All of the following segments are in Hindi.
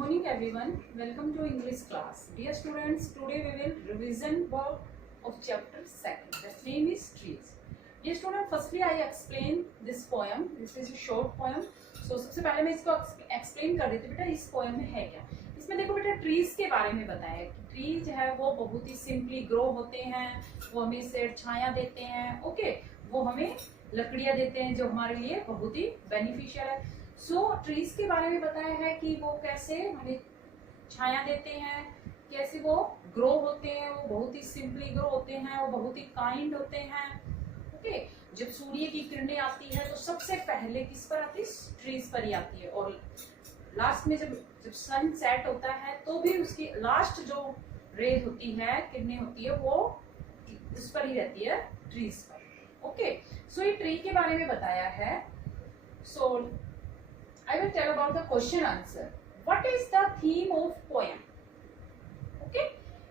morning everyone. Welcome to English class. Dear students, today we will revision work of chapter 2. The name is trees. Dear student, firstly I explain this poem. This is a short poem. So सबसे पहले मैं इसको explain कर देती हूँ बेटा इस poem में है क्या. इसमें देखो बेटा trees के बारे में बताया है कि trees है वो बहुत ही simply grow होते हैं, वो हमें शेड छाया देते हैं, ओके, वो हमें लकड़ियाँ देते हैं जो हमारे लिए बहुत ही बेनिफिशियल है. सो ट्रीज के बारे में बताया है कि वो कैसे हमें छाया देते हैं, कैसे वो ग्रो होते हैं, वो बहुत ही सिंपली ग्रो होते हैं, वो बहुत ही काइंड होते हैं. ओके, जब सूर्य की किरणें आती है तो सबसे पहले किस पर आती है? ट्रीज पर ही आती है. और लास्ट में जब सन सेट होता है तो भी उसकी लास्ट जो रेज होती है, किरणें होती है, वो उस पर ही रहती है, ट्रीज पर. ओके, सो ये ट्री के बारे में बताया है. सो I will tell about the question answer. What is the theme of poem? Okay,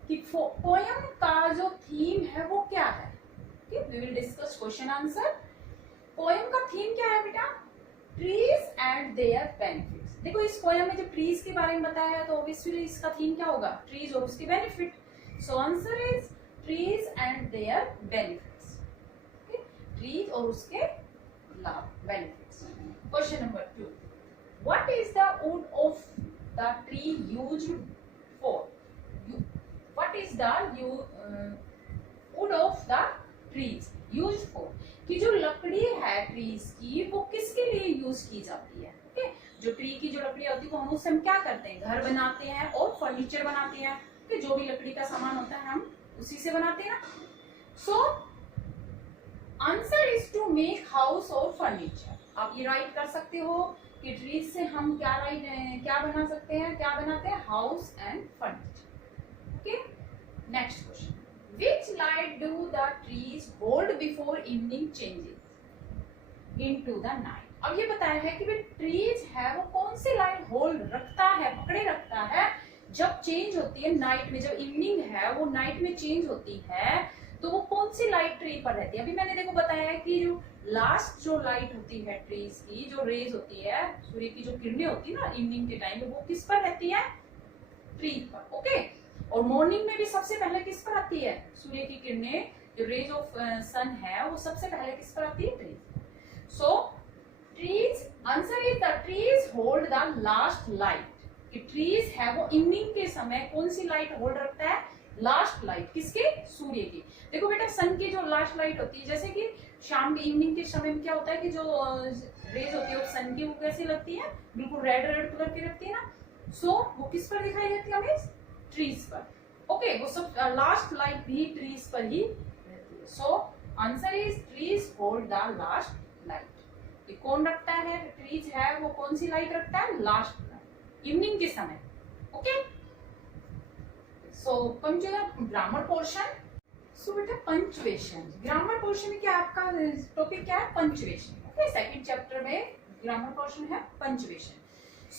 कि poem का जो theme है वो क्या है? Okay, we will discuss question answer. Poem का theme क्या है बेटा? Trees and their benefits. देखो इस poem में जब trees के बारे में बताया है तो obviously इसका theme क्या होगा? Trees और उसके benefit. So answer is trees and their benefits. Okay, trees और उसके लाभ, benefits. Question number 2. What is the wood of the tree used for? What is the wood of the trees used for? कि जो लकड़ी है ट्रीज की वो किसके लिए यूज की जाती है? ओके, जो ट्री की जो लकड़ी होती है वो हम उससे हम क्या करते हैं? घर बनाते हैं और फर्नीचर बनाते हैं. कि जो भी लकड़ी का सामान होता है हम उसी से बनाते हैं. So answer is to make house और फर्नीचर. आप ये राइट कर सकते हो कि ट्रीज से हम क्या बना सकते हैं, क्या बनाते हैं? House and furniture. Okay, next question. Which light do the trees hold before evening changes into the night. अब ये बताया है कि वे ट्रीज है वो कौन सी लाइट होल्ड रखता है, पकड़े रखता है जब चेंज होती है नाइट में. जब इवनिंग है वो नाइट में चेंज होती है तो वो कौन सी लाइट ट्री पर रहती है? अभी मैंने देखो बताया है कि जो लास्ट जो लाइट होती है ट्रीज की, जो रेज होती है, सूर्य की जो किरणें होती है ना इवनिंग के टाइम में, वो किस पर रहती है? ट्री पर. ओके, और मॉर्निंग में भी सबसे पहले किस पर आती है? सूर्य की किरणें, जो रेज ऑफ सन है वो सबसे पहले किस पर आती है? Tree. So trees, answer is the trees hold the last light. कि ट्रीज है वो इवनिंग के समय कौन सी लाइट होल्ड रखता है? Last light. किसके? सूर्य की. देखो बेटा सन की जो लास्ट लाइट होती है, जैसे कि शाम के इवनिंग के समय में क्या होता है कि जो रेज होती है सन की वो कैसी लगती है? बिल्कुल रेड रेड कलर की लगती है ना. सो वो किस पर दिखाई देती है हमें? ट्रीज पर. ओके, वो सब लास्ट लाइट भी ट्रीज पर ही रहती है. सो answer is trees hold the last light. ये कौन रखता है? ट्रीज है वो कौन सी लाइट रखता है? लास्ट लाइट, इवनिंग के समय. Okay, so come to the grammar portion. So बेटा पंचुएशन, ग्रामर पोर्शन में क्या आपका टॉपिक क्या है? पंचुएशन. ओके, सेकंड चैप्टर में ग्रामर पोर्शन है पंचुएशन.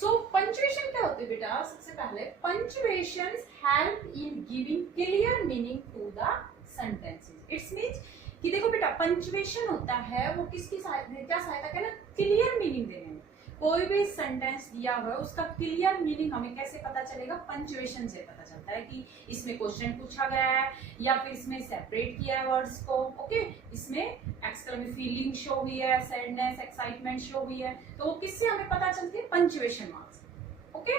सो पंचुएशन क्या होती है बेटा? सबसे पहले punctuations help in giving clear meaning to the sentences. It's means कि देखो बेटा पंचुएशन होता है वो किसकी क्या सहायता करे? क्लियर मीनिंग देने में. कोई भी सेंटेंस दिया हुआ है उसका क्लियर मीनिंग हमें कैसे पता चलेगा? पंचुएशन से पता चलता है कि इसमें क्वेश्चन पूछा गया है या फिर इसमें सेपरेट किया है वर्ड्स को. ओके, इसमें एक्सक्लेमेशन फीलिंग शो हुई है, सैडनेस, एक्साइटमेंट शो हुई है, तो वो किससे हमें पता चलती है? Punctuation marks. Okay,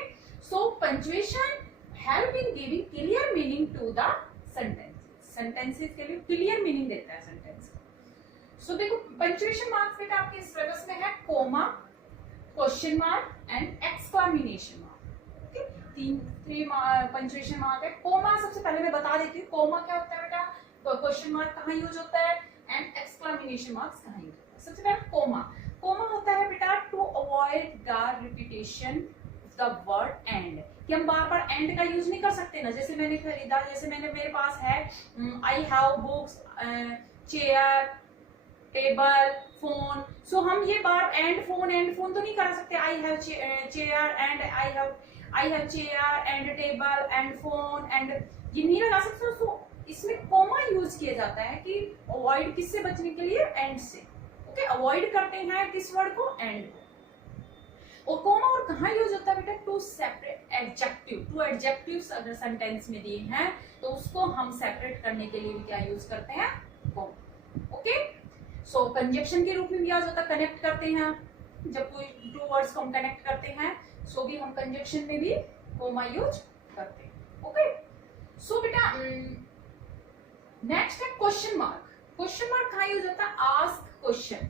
so punctuation help in giving clear meaning to the sentences. Sentences के लिए क्लियर मीनिंग देता है सेंटेंस को. सो देखो पंचुएशन मार्क्स बेटा आपके सिलेबस में है comma, question mark and exclamation mark. Okay, three punctuation mark है. कोमा सबसे पहले मैं बता देती हूँ कोमा क्या होता है बेटा, क्वेश्चन मार्क कहाँ यूज होता है एंड एक्सक्लेमेशन मार्क्स कहाँ यूज होता है. सबसे पहले कोमा होता है बेटा to avoid the repetition of the word and. कि हम बार बार एंड का यूज नहीं कर सकते ना. जैसे मैंने खरीदा, जैसे मेरे पास है I have books, chair, table, phone. So हम ये बार एंड फोन तो नहीं कर सकते. I have chair and I have chair and table and phone and ये नहीं लगा सकते. सो इसमें कोमा यूज किया जाता है कि अवॉइड, किससे बचने के लिए? एंड से. ओके, अवॉइड करते हैं किस वर्ड को? एंड को. और कोमा और कहाँ यूज होता है बेटा? To separate adjective, to adjectives अगर सेंटेंस में दिए हैं तो उसको हम सेपरेट करने के लिए भी क्या यूज करते हैं, कॉमा। ओके, सो कंजक्शन के रूप में भी यूज होता है, कनेक्ट करते हैं, जब कोई टू वर्ड्स को हम कनेक्ट करते हैं सो भी हम कंजक्शन में भी कॉमा यूज करते हैं। ओके, सो बेटा नेक्स्ट है क्वेश्चन मार्क। क्वेश्चन मार्क कहाँ यूज होता है, आस्क क्वेश्चन।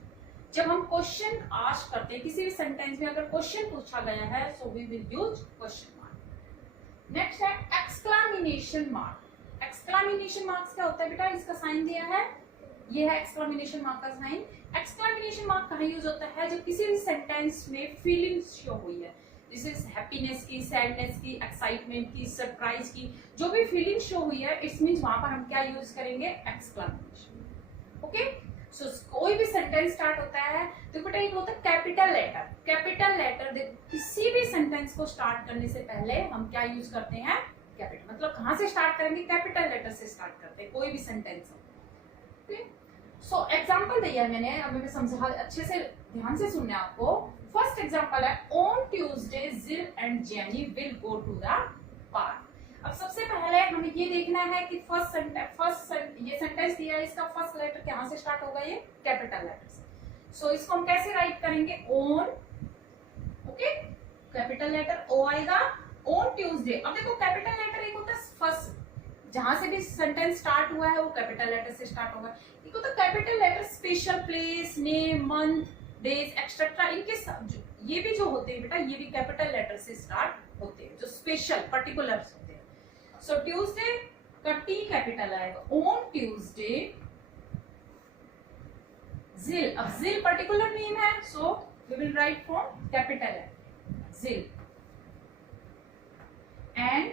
जब हम क्वेश्चन आस्क करते हैं किसी भी सेंटेंस में, अगर क्वेश्चन पूछा गया है so we will use question mark. Next है एक्सक्लामेशन मार्क। एक्सक्लामेशन मार्क्स क्या होता है बेटा, इसका साइन दिया है, ये है एक्सक्लामेशन मार्क का साइन। एक्सक्लामेशन मार्क कहाँ यूज होता है, जब किसी भी सेंटेंस में फीलिंग्स शो हुई है, जैसे हैप्पीनेस की, सैडनेस की, एक्साइटमेंट की, सरप्राइज की, जो भी फीलिंग शो हुई है इट्स मींस वहां पर हम क्या यूज करेंगे, एक्सक्लामेशन। ओके, सो कोई भी सेंटेंस स्टार्ट होता है तो बेटा एक होता है कैपिटल लेटर। कैपिटल लेटर किसी भी सेंटेंस को स्टार्ट करने से पहले हम क्या यूज करते हैं, कैपिटल। मतलब कहां से स्टार्ट करेंगे, कैपिटल लेटर से स्टार्ट करते हैं कोई भी सेंटेंस हो। सो एग्जांपल दिया है मैंने, अब मैं समझा, अच्छे से ध्यान से सुनना है आपको। फर्स्ट एग्जांपल है, on Tuesday Jill and Jenny will go to the park. अब सबसे पहले हमें ये देखना है कि ये सेंटेंस दिया है, इसका फर्स्ट लेटर कहां से स्टार्ट होगा, ये कैपिटल लेटर से। सो इसको हम कैसे राइट करेंगे, ऑन, ओके, कैपिटल लेटर ओ आएगा, ऑन ट्यूसडे। अब देखो कैपिटल लेटर एक होता है फर्स्ट, जहां से भी सेंटेंस स्टार्ट हुआ है वो कैपिटल लेटर से स्टार्ट होगा। एक होता है capital letter special place, name, month, days etcetera, इनके ये भी जो होते हैं बेटा, ये भी कैपिटल लेटर से स्टार्ट होते हैं, जो स्पेशल पर्टिकुलर्स होते हैं। सो ट्यूसडे का टी कैपिटल आएगा, ऑन ट्यूसडे जिल। अब जिल पर्टिकुलर नेम है, so we will write for capital है जिल। एंड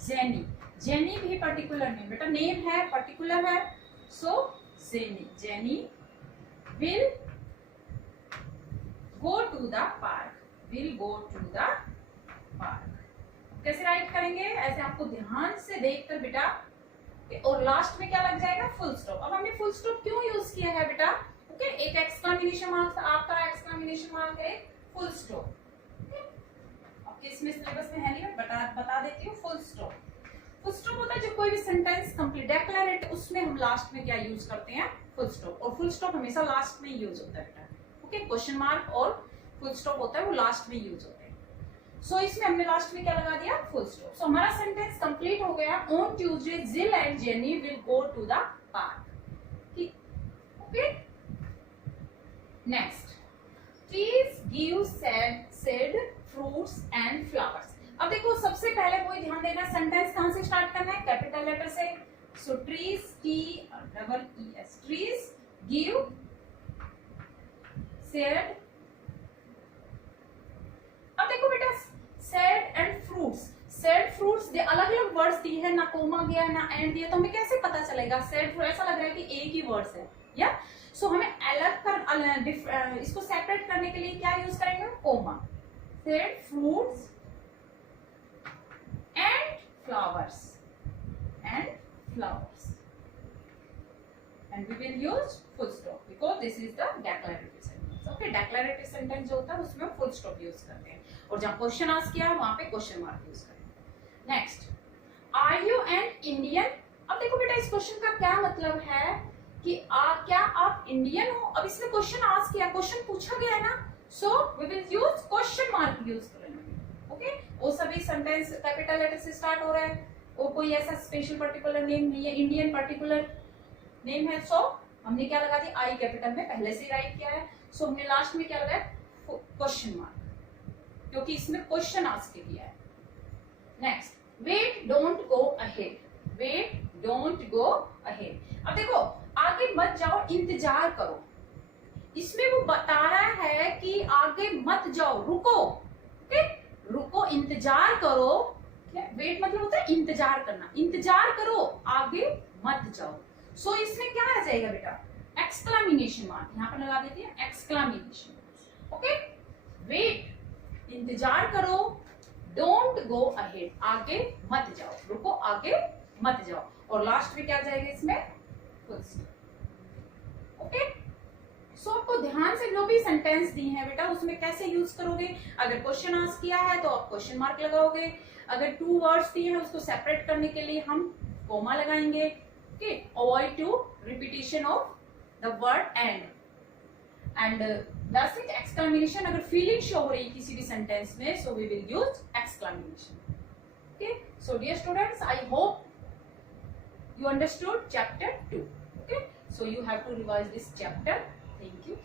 जेनी, जेनी भी पर्टिकुलर नेम बेटा, नेम है, पर्टिकुलर है, so Jenny. Jenny will go to the park, will go to the park. कैसे राइट करेंगे, ऐसे आपको ध्यान से देखकर बेटा, और लास्ट में क्या लग जाएगा, फुल स्टॉप। अब हमने फुल स्टॉप क्यों यूज किया है बेटा, ओके, एक एक्सक्लेमेशन मार्क था, आपका एक्सक्लेमेशन मार्क है फुल स्टॉप। आपके इसमें सिलेबस में है नहीं, बता देती हूँ, फुल स्टॉप। फुल स्टॉप होता है जब कोई भी सेंटेंस कंप्लीट डेक्लेरेट, उसमें हम लास्ट में क्या यूज करते हैं, फुल स्टॉप। और फुल स्टॉप हमेशा लास्ट में यूज होता है बेटा, ओके। क्वेश्चन मार्क और फुल स्टॉप होता है वो लास्ट में यूज होते हैं। सो इसमें हमने लास्ट में क्या लगा दिया, फुल स्टॉप। सो हमारा सेंटेंस कंप्लीट हो गया, on Tuesday Jill and Jenny will go to the park, okay. Next, trees give shade, fruits and flowers. अब देखो सबसे पहले कोई ध्यान देना, सेंटेंस कहां से स्टार्ट करना है, कैपिटल लेटर से। So trees, TREES, trees give shade. अब देखो बेटा, shade and fruits, shade fruits दे अलग अलग वर्ड्स दिए हैं, ना कोमा गया ना एंड दिया, तो हमें कैसे पता चलेगा शेड फ्रूट, ऐसा लग रहा है कि एक ही वर्ड्स है या। सो हमें अलग कर, इसको सेपरेट करने के लिए क्या यूज करेंगे, comma. Shade fruits and flowers and we will use full stop because this is the declarative sentence, okay। declarative sentence जो होता है उसमें full stop यूज करते हैं, और जहाँ क्वेश्चन आस्क किया वहां पे क्वेश्चन मार्क यूज करेंगे। Next, are you an Indian। अब देखो बेटा इस क्वेश्चन का क्या मतलब है कि क्या आप इंडियन हो। अब इसने क्वेश्चन आस्क किया, क्वेश्चन पूछा गया है ना, so we will use question mark use करेंगे, ओके। वो सभी सेंटेंस कैपिटल लेटर से स्टार्ट हो रहा है, वो कोई ऐसा स्पेशल पर्टिकुलर नेम नहीं है, इंडियन पर्टिकुलर नेम है, सो हमने क्या लगा दिया, आई कैपिटल में पहले से राइट किया है, सो हमने लास्ट में क्या लगाया, क्वेश्चन मार्क, क्योंकि इसमें क्वेश्चन आस्क किया है। Next, wait don't go ahead, wait don't go ahead. अब देखो आगे मत जाओ, इंतजार करो। इसमें वो बता रहा है कि आगे मत जाओ, रुको, ओके, रुको, इंतजार करो। वेट मतलब होता है इंतजार करना, इंतजार करो, आगे मत जाओ। सो इसमें क्या आ जाएगा बेटा, एक्सक्लेमेशन मार्क, यहाँ पर लगा देती है एक्सक्लेमेशन, ओके। वेट इंतजार करो, डोंट गो अहेड आगे मत जाओ, रुको आगे मत जाओ, और लास्ट में क्या जाएगा इसमें, फुल स्टॉप, ओके। सो आपको ध्यान से जो भी सेंटेंस दी है बेटा उसमें कैसे यूज करोगे। अगर क्वेश्चन आस्क किया है तो आप क्वेश्चन मार्क लगाओगे, अगर 2 वर्ड्स दिए हैं उसको सेपरेट करने के लिए हम कोमा लगाएंगे। Okay, avoid to repetition of the word and that's it. Exclamation, अगर फीलिंग शो हो रही है किसी भी सेंटेंस में, so we will use exclamation. Okay, so dear students, I hope you understood chapter 2. Okay, so you have to revise this chapter. Thank you.